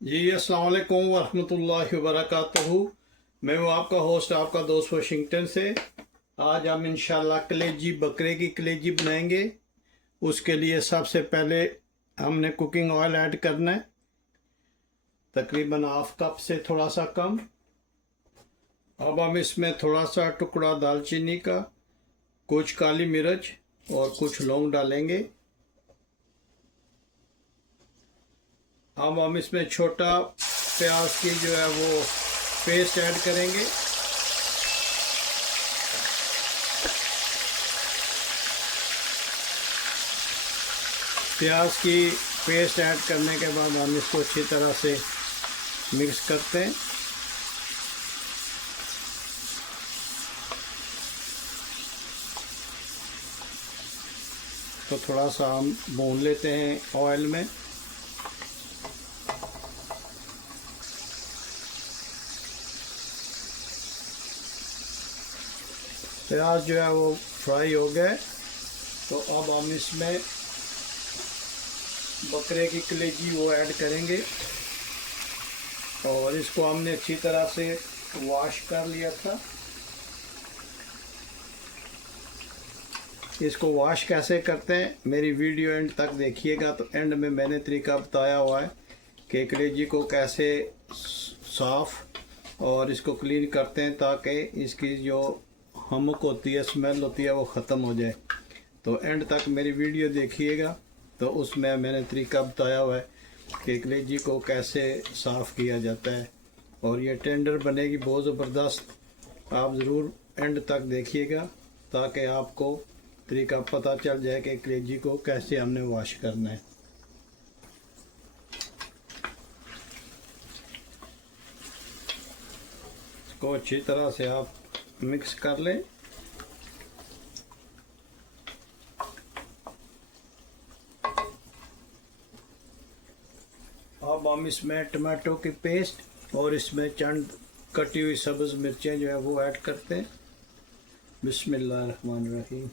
जी अस्सलाम वालेकुम वरहमतुल्लाहि वबरकातुहू। मैं हूँ आपका होस्ट, आपका दोस्त वाशिंगटन से। आज हम इंशाल्लाह कलेजी, बकरे की कलेजी बनाएंगे। उसके लिए सबसे पहले हमने कुकिंग ऑयल ऐड करना है, तकरीबन हाफ कप से थोड़ा सा कम। अब हम इसमें थोड़ा सा टुकड़ा दालचीनी का, कुछ काली मिर्च और कुछ लौंग डालेंगे। अब हम इसमें छोटा प्याज की जो है वो पेस्ट ऐड करेंगे। प्याज की पेस्ट ऐड करने के बाद हम इसको अच्छी तरह से मिक्स करते हैं। तो थोड़ा सा हम भून लेते हैं ऑयल में। प्याज जो है वो फ्राई हो गए, तो अब हम इसमें बकरे की कलेजी वो ऐड करेंगे और इसको हमने अच्छी तरह से वॉश कर लिया था। इसको वॉश कैसे करते हैं मेरी वीडियो एंड तक देखिएगा। तो एंड में मैंने तरीका बताया हुआ है कि कलेजी को कैसे साफ़ और इसको क्लीन करते हैं ताकि इसकी जो हमक होती है, स्मेल होती है, वो ख़त्म हो जाए। तो एंड तक मेरी वीडियो देखिएगा, तो उसमें मैंने तरीका बताया हुआ है कि कलेजी को कैसे साफ़ किया जाता है और ये टेंडर बनेगी बहुत ज़बरदस्त। आप ज़रूर एंड तक देखिएगा ताकि आपको तरीका पता चल जाए कि कलेजी को कैसे हमने वॉश करना है। इसको अच्छी तरह से आप मिक्स कर लें। अब हम इसमें टमाटो की पेस्ट और इसमें चंद कटी हुई सब्ज़ मिर्चें जो है वो ऐड करते हैं। बिस्मिल्लाहिर्रहमानिर्रहीम।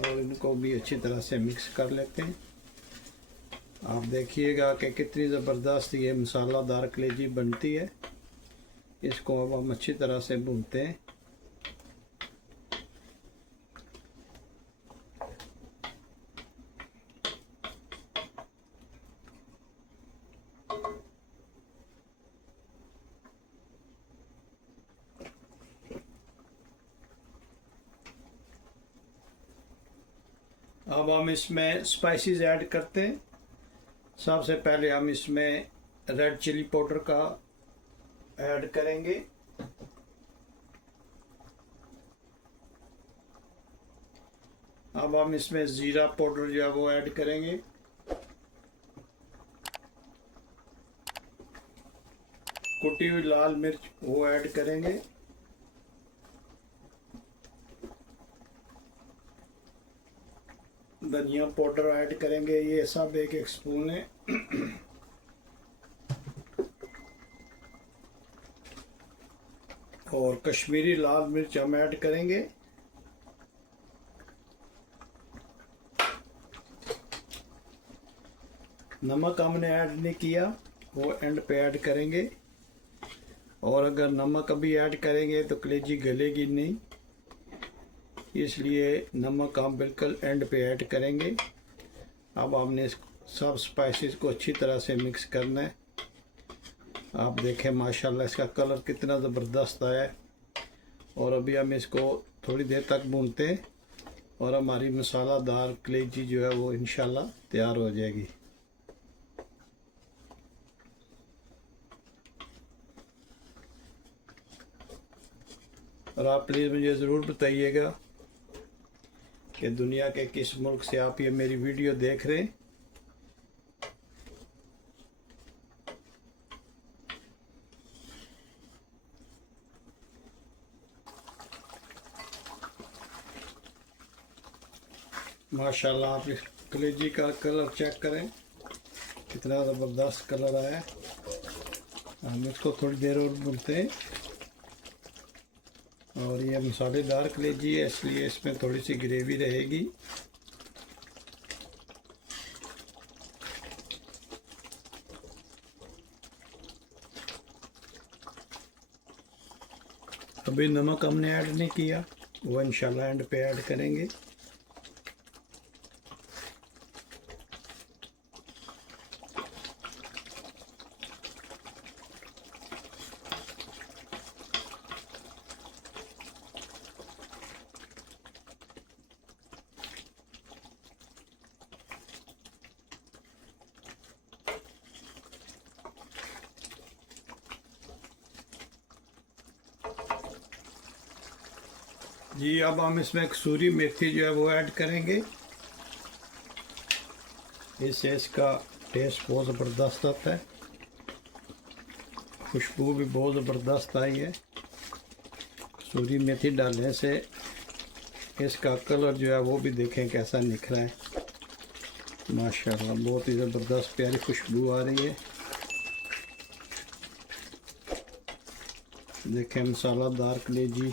और इनको भी अच्छी तरह से मिक्स कर लेते हैं। आप देखिएगा कि कितनी ज़बरदस्त ये मसालादार कलेजी बनती है। इसको अब हम अच्छी तरह से भूनते हैं। अब हम इसमें स्पाइसेस ऐड करते हैं। सबसे पहले हम इसमें रेड चिली पाउडर का ऐड करेंगे। अब हम इसमें ज़ीरा पाउडर जो है वो ऐड करेंगे। कुटी हुई लाल मिर्च वो ऐड करेंगे। धनिया पाउडर ऐड करेंगे, ये सब एक एक स्पून है। और कश्मीरी लाल मिर्च हम ऐड करेंगे। नमक हमने ऐड नहीं किया, वो एंड पे ऐड करेंगे। और अगर नमक अभी ऐड करेंगे तो कलेजी गलेगी नहीं, इसलिए नमक हम बिल्कुल एंड पे ऐड करेंगे। अब हमने सब स्पाइसेस को अच्छी तरह से मिक्स करना है। आप देखें माशाल्लाह इसका कलर कितना ज़बरदस्त आया है। और अभी हम इसको थोड़ी देर तक भूनते हैं और हमारी मसालादार कलेजी जो है वो इंशाल्लाह तैयार हो जाएगी। और आप प्लीज़ मुझे ज़रूर बताइएगा कि दुनिया के किस मुल्क से आप ये मेरी वीडियो देख रहे हैं। माशाल्लाह आप इस कलेजी का कलर चेक करें, कितना ज़बरदस्त कलर आया है। हम इसको थोड़ी देर और भूनते हैं। और ये मसालेदार कलेजी है, इसलिए इसमें थोड़ी सी ग्रेवी रहेगी। अभी नमक हमने ऐड नहीं किया, वो इंशाल्लाह एंड पे ऐड करेंगे। जी अब हम इसमें कसूरी मेथी जो है वो ऐड करेंगे। इससे इसका टेस्ट बहुत ज़बरदस्त आता है, खुशबू भी बहुत ज़बरदस्त आई है। कसूरी मेथी डालने से इसका कलर जो है वो भी देखें कैसा निखरा है, माशाल्लाह बहुत ही ज़बरदस्त प्यारी खुशबू आ रही है। देखें मसालादार कलेजी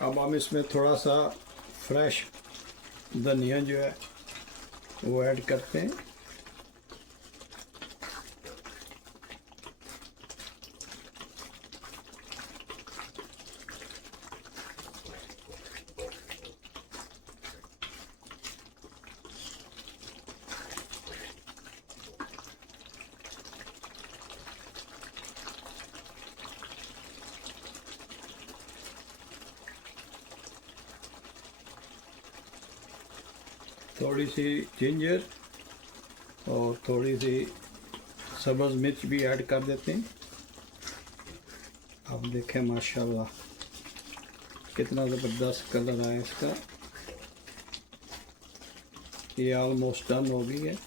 अब हम इसमें थोड़ा सा फ्रेश धनिया जो है वो ऐड करते हैं। थोड़ी सी जिंजर और थोड़ी सी सब्ज़ मिर्च भी ऐड कर देते हैं। अब देखें माशाल्लाह कितना ज़बरदस्त कलर आया इसका। ये ऑलमोस्ट डन हो गई है।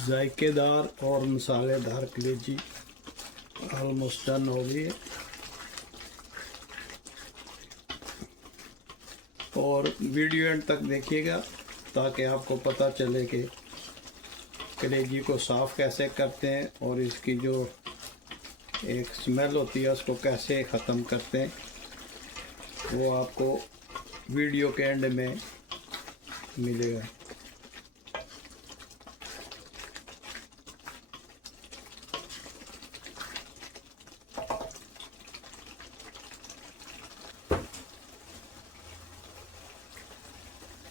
जायकेदार और मसालेदार कलेजी ऑलमोस्ट डन हो गई है। और वीडियो एंड तक देखिएगा ताकि आपको पता चले कि कलेजी को साफ़ कैसे करते हैं और इसकी जो एक स्मेल होती है उसको कैसे ख़त्म करते हैं, वो आपको वीडियो के एंड में मिलेगा।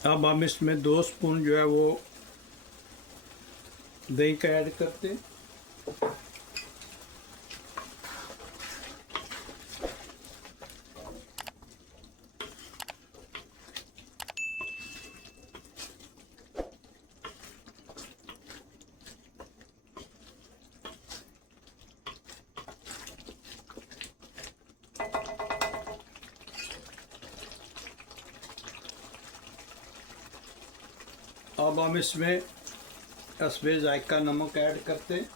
अब हम इसमें 2 स्पून जो है वो दही का ऐड करते हैं। अब हम इसमें हस्बे जायका नमक ऐड करते हैं।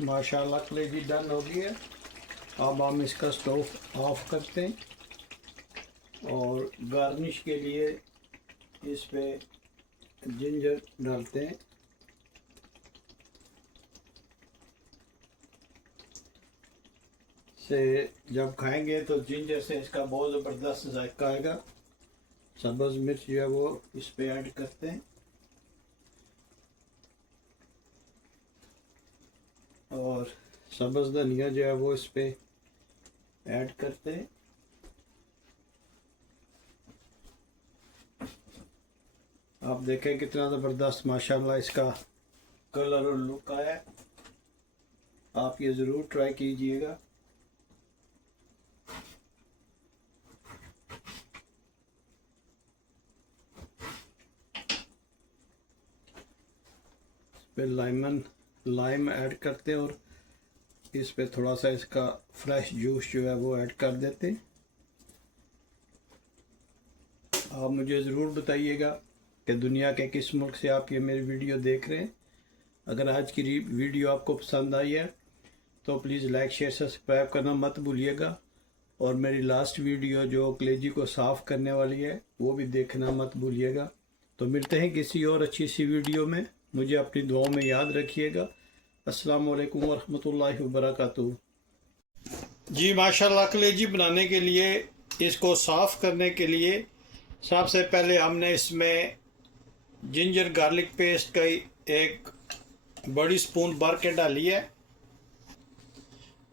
माशाल्लाह कलेजी डन हो गई है। अब हम इसका स्टोव ऑफ करते हैं और गार्निश के लिए इस पे जिंजर डालते हैं। से जब खाएंगे तो जिंजर से इसका बहुत ज़बरदस्त जायका आएगा। सब्ज़ मिर्च जो है वो इस पे ऐड करते हैं। और सब्ज़ धनिया जो है वो इस पे ऐड करते हैं। आप देखें कितना ज़बरदस्त माशाल्लाह इसका कलर और लुक आया है। आप ये ज़रूर ट्राई कीजिएगा। पे लाइम ऐड करते हैं और इस पे थोड़ा सा इसका फ्रेश जूस जो है वो ऐड कर देते हैं। आप मुझे ज़रूर बताइएगा कि दुनिया के किस मुल्क से आप ये मेरी वीडियो देख रहे हैं। अगर आज की वीडियो आपको पसंद आई है तो प्लीज़ लाइक शेयर सब्सक्राइब करना मत भूलिएगा, और मेरी लास्ट वीडियो जो कलेजी को साफ़ करने वाली है वो भी देखना मत भूलिएगा। तो मिलते हैं किसी और अच्छी सी वीडियो में। मुझे अपनी दुआओं में याद रखिएगा। अस्सलाम वालेकुम वरहमतुल्लाहि वबरकातुहू। जी माशाल्लाह, कलेजी बनाने के लिए, इसको साफ़ करने के लिए सबसे पहले हमने इसमें जिंजर गार्लिक पेस्ट का एक बड़ी स्पून भर के डाली है।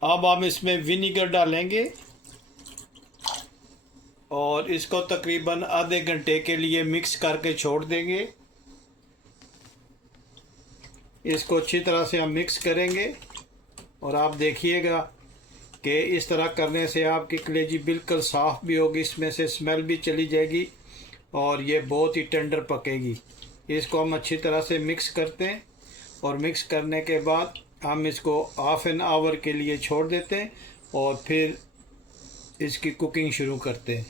अब हम इसमें विनीगर डालेंगे और इसको तकरीबन आधे घंटे के लिए मिक्स करके छोड़ देंगे। इसको अच्छी तरह से हम मिक्स करेंगे और आप देखिएगा कि इस तरह करने से आपकी कलेजी बिल्कुल साफ़ भी होगी, इसमें से स्मेल भी चली जाएगी और ये बहुत ही टेंडर पकेगी। इसको हम अच्छी तरह से मिक्स करते हैं और मिक्स करने के बाद हम इसको हाफ़ एन आवर के लिए छोड़ देते हैं और फिर इसकी कुकिंग शुरू करते हैं।